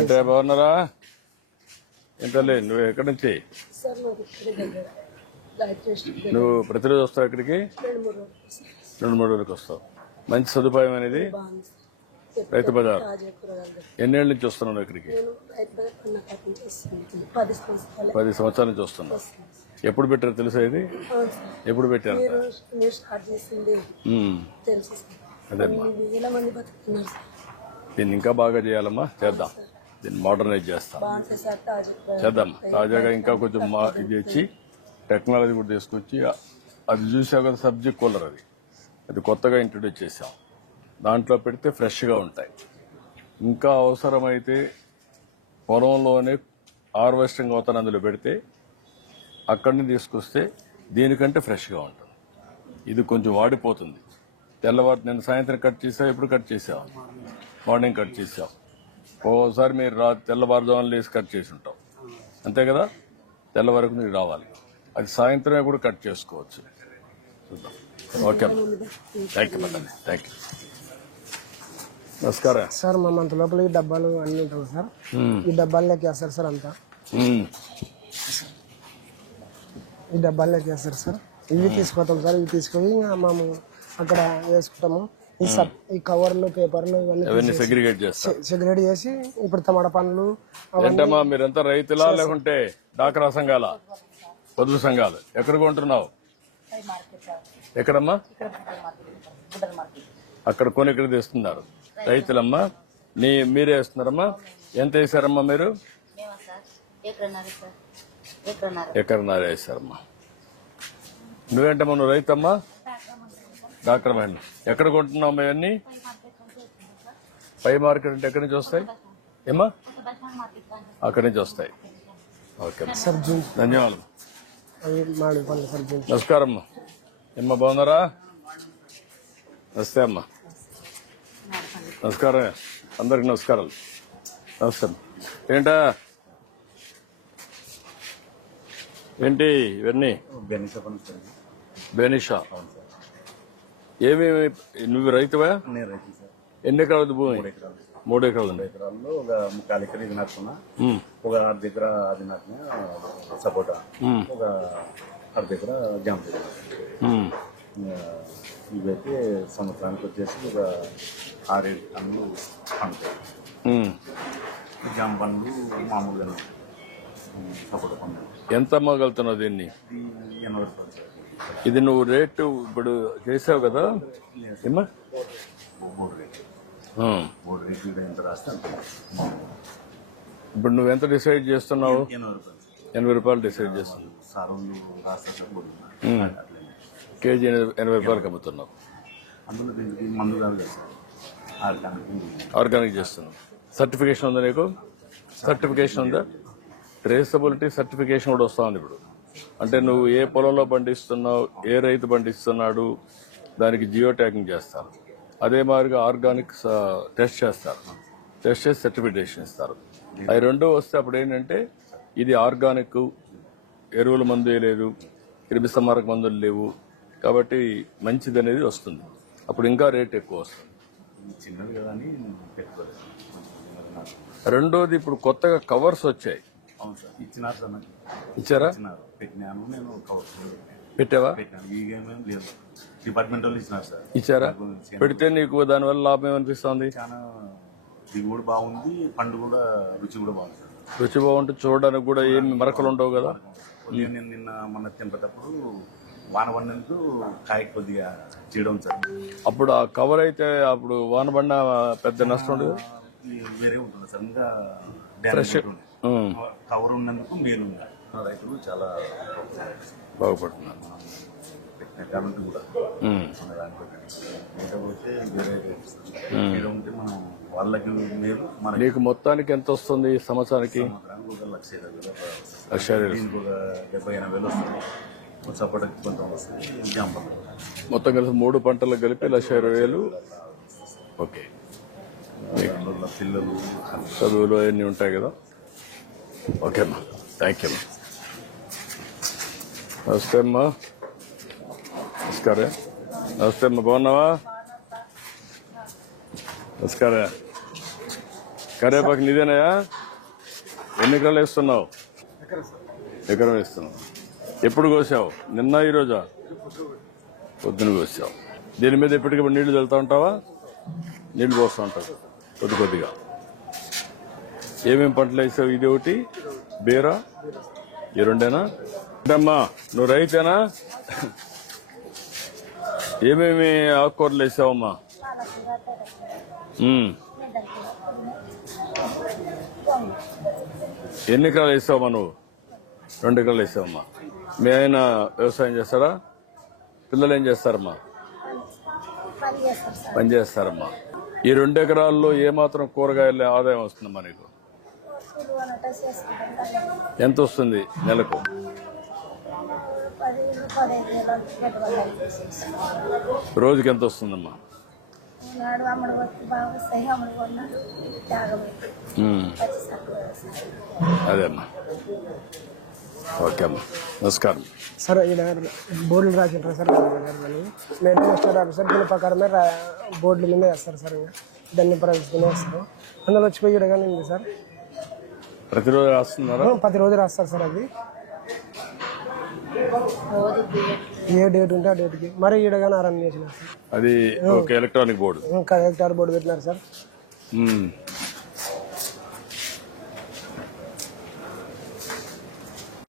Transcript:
అంటే బాగున్నారా? ఏంటలే నువ్వు ఎక్కడి నుంచి? నువ్వు ప్రతిరోజు వస్తావు ఇక్కడికి? 2-3 రోజులకు వస్తావు. మంచి సదుపాయం అనేది రైతు బజార్. ఎన్నేళ్ళ నుంచి వస్తున్నావు ఇక్కడికి? 10 సంవత్సరాల నుంచి వస్తున్నావు. ఎప్పుడు పెట్టారు తెలుసా ఇది? ఎప్పుడు పెట్టారు? అదేమ్మా, దీన్ని ఇంకా బాగా చేయాలమ్మా. చేద్దాం, దీన్ని మోడర్నైజ్ చేస్తాం. చేద్దాం. తాజాగా ఇంకా కొంచెం ఇది వచ్చి టెక్నాలజీ కూడా తీసుకొచ్చి, అది చూసావు కదా సబ్జెక్ట్ కూలర్, అది కొత్తగా ఇంట్రడ్యూస్ చేసాం. దాంట్లో పెడితే ఫ్రెష్గా ఉంటాయి. ఇంకా అవసరమైతే పొలంలోనే హార్వెస్టింగ్ అవుతాను అందులో పెడితే అక్కడి నుంచి తీసుకొస్తే దీనికంటే ఫ్రెష్గా ఉంటుంది. ఇది కొంచెం వాడిపోతుంది. తెల్లవారు నేను సాయంత్రం కట్ చేసావు, ఎప్పుడు కట్ చేసావు? మార్నింగ్ కట్ చేసావు. ఓసారి మీరు తెల్లవారుజామున లేసి కట్ చేసి ఉంటావు, అంతే కదా? తెల్లవారకు మీరు రావాలి. అది సాయంత్రమే కూడా కట్ చేసుకోవచ్చు. చూద్దాం. Okay, thank you madam. Thank you. నమస్కారం సార్. మా మంత్ లోపల ఈ డబ్బాలు అన్ని ఉంటాయి సార్. ఈ డబ్బాల్లోకి వేస్తారు సార్ అంతా. ఈ డబ్బాల్లోకి వేస్తారు సార్. ఇవి తీసుకుంటాం సార్. ఇవి తీసుకొని మేము అక్కడ వేసుకుంటాము. ఈ కవర్లు, పేపర్లు ఇవన్నీ సెగ్రిగేట్ చేస్తాం. సెగ్రిగేట్ చేసి ఇప్పుడు టమాటా పండ్లు. ఏంటమ్మా మీరంతా రైతులా లేకుంటే డాక్రా సంఘాల, పొదుపు సంఘాలు? ఎక్కడ కొంటున్నావు? ఎక్కడమ్మా? అక్కడ కొని ఇక్కడ తెస్తున్నారు రైతులమ్మా. మీరే వేస్తున్నారమ్మా? ఎంత వేసారమ్మా మీరు? ఎకరన్నర వేసారమ్మా. నువ్వేంటమ్మా, నువ్వు రైతమ్మా? డాక్టర్ మహేంద్ర. ఎక్కడ కొంటున్నావు ఇవన్నీ? పై మార్కెట్ అంటే ఎక్కడి నుంచి వస్తాయి ఏమా? అక్కడి నుంచి వస్తాయి. ఓకే, ధన్యవాదాలు. నమస్కారం అమ్మా. ఏమ్మా బాగున్నారా? నమస్తే అమ్మా. నమస్కారం అందరికి. నమస్కారాలు. నమస్కారం. ఏంటా ఏంటి ఇవన్నీ? బెనిషా. ఏమేమి? నువ్వు రైతువా? ఎన్ని ఎకరాలు భూమి? 3 ఎకరాలు. 3 ఎకరాల్లో ఒక 3/4 ఎకరం ఇది నాటుకున్నా. ఒక 1/2 ఎకర అది నాటినా సపోటా, ఒక 1/2 ఎకర జామ చెట్టు. ఇవైతే సంవత్సరానికి వచ్చేసి ఒక 6-7 టన్నులు పండుతాయి. జామ పండ్లు మామూలుగా సపోటా పండు. ఎంత అమ్మగలుగుతున్నావు దీన్ని? 80 రూపాయలు. ఇది నువ్వు రేటు ఇప్పుడు చేసావు కదా ఏమా? 3 రేట్లు ఎంత రాస్తే అంత. ఇప్పుడు నువ్వు ఎంత డిసైడ్ చేస్తున్నావు? 80 రూపాయలు. 80 రూపాయలు డిసైడ్ చేస్తున్నావు. సారులు రాస్తే కేజీ 80 రూపాయలకు అమ్ముతున్నావు. అందులో దీనికి మందు కాదు, ఆర్గానిక్ చేస్తున్నావు. సర్టిఫికేషన్ ఉందా నీకు? సర్టిఫికేషన్ ఉందా? ట్రేసబిలిటీ సర్టిఫికేషన్ కూడా వస్తుంది ఇప్పుడు. అంటే నువ్వు ఏ పొలంలో పండిస్తున్నావు, ఏ రైతు పండిస్తున్నాడు, దానికి జియో ట్యాగింగ్ చేస్తారు. అదే మాదిరిగా ఆర్గానిక్ టెస్ట్ చేస్తారు. టెస్ట్ చేసి సర్టిఫికేషన్ ఇస్తారు. అవి రెండో వస్తే అప్పుడు ఏంటంటే ఇది ఆర్గానిక్, ఎరువుల మందు వేయలేదు, క్రిమి సంహారక మందులు లేవు, కాబట్టి మంచిది అనేది వస్తుంది. అప్పుడు ఇంకా రేట్ ఎక్కువ వస్తుంది. చిన్నది కదా అని పెట్టుకోలేదు. రెండోది ఇప్పుడు కొత్తగా కవర్స్ వచ్చాయి. అవును సార్, ఇచ్చినారు సార్. ఇచ్చారా? పెట్టినాను నేను. పెట్టావా? ఈగేమేం లేదు, డిపార్ట్మెంట్ వాళ్ళు ఇచ్చినారు సార్. ఇచ్చారా? పెడితే నీకు దానివల్ల లాభం ఏమనిపిస్తుంది? చాలా దిగుబడి బాగుంది, పండు కూడా రుచి కూడా బాగుంది సార్. రుచి బాగుంటుంది, చూడడానికి కూడా ఏమి మరకలు ఉండవు కదా. నేను నిన్న మొన్న తెంపేటప్పుడు వాన పడినందుకు కాయ కొద్దిగా చేయడం సార్. అప్పుడు ఆ కవర్ అయితే అప్పుడు వాన పడిన పెద్ద నష్టం ఉండదు, వేరే ఉంటుంది సార్. ఇంకా ఫ్రెష్ కవర్ ఉన్నందుకు మీరు రైతులు చాలా బాగుపడుతున్నారు. కాబట్టి కూడా లేకపోతే వేరే ఉంటే మనం వాళ్ళకి మేలు. నీకు మొత్తానికి ఎంత వస్తుంది సంవత్సరానికి? 1,70,000 1,80,000 వస్తుంది. సపోటాకి కొంచెం వస్తుంది. జామ మొత్తం కలిసి 3 పంటలకు కలిపి 1,20,000. ఓకే. పిల్లలు చదువులు అవన్నీ ఉంటాయి కదా. ఓకే అమ్మా, థ్యాంక్ యూ అమ్మా. నమస్తే అమ్మా. నమస్కారం. నమస్తే అమ్మా, బాగున్నావా? నమస్కారం. కరివేపాకు నీదేనాయా? ఎన్ని ఎకరాలు వేస్తున్నావు? ఎకరం వేస్తున్నావు. ఎప్పుడు కోసావు? నిన్న ఈరోజా? పొద్దున కోసావు. దీని మీద ఎప్పటికప్పుడు నీళ్లు చల్లుతా ఉంటావా? నీళ్లు పోస్తూ ఉంటావు కొద్ది కొద్దిగా. ఏమేమి పంటలు వేసావు? ఇది ఒకటి, బీరా, ఈ రెండేనా? అమ్మా నువ్వు రైతేనా? ఏమేమి ఆకుకూరలు వేసావమ్మా? ఎన్ని ఎకరాలు వేసావమ్మా నువ్వు? 2 ఎకరాలు వేసావమ్మా. మీ ఆయన వ్యవసాయం చేస్తారా? పిల్లలు ఏం చేస్తారమ్మా? పని చేస్తారమ్మా. ఈ 2 ఎకరాల్లో ఏమాత్రం కూరగాయల ఆదాయం వస్తుందమ్మా నీకు? ఎంత వస్తుంది నెలకు? రోజుకి ఎంత వస్తుందమ్మా? అదే అమ్మా. ఓకే అమ్మా, నమస్కారం. సార్ ఈయన బోర్డులు రాసింటారు సార్, మెయింటెనెన్స్ సార్ దీని ప్రకారమే బోర్డుల మీద వేస్తారు సార్. ఇంకా దాన్ని ప్రవేశిస్తూనే వేస్తారు. అందులో వచ్చిపోయి ఇడగానే ఉంది సార్. ప్రతిరోజు రాస్తున్నారా? ప్రతిరోజు రాస్తారు సార్. అది ఏ డేట్ ఉంటే ఆ డేట్కి మరి ఈడగానే రన్ చేసినారు సార్. అది ఒక ఎలక్ట్రానిక్ బోర్డు, కలెక్టర్ బోర్డు పెట్టినారు సార్.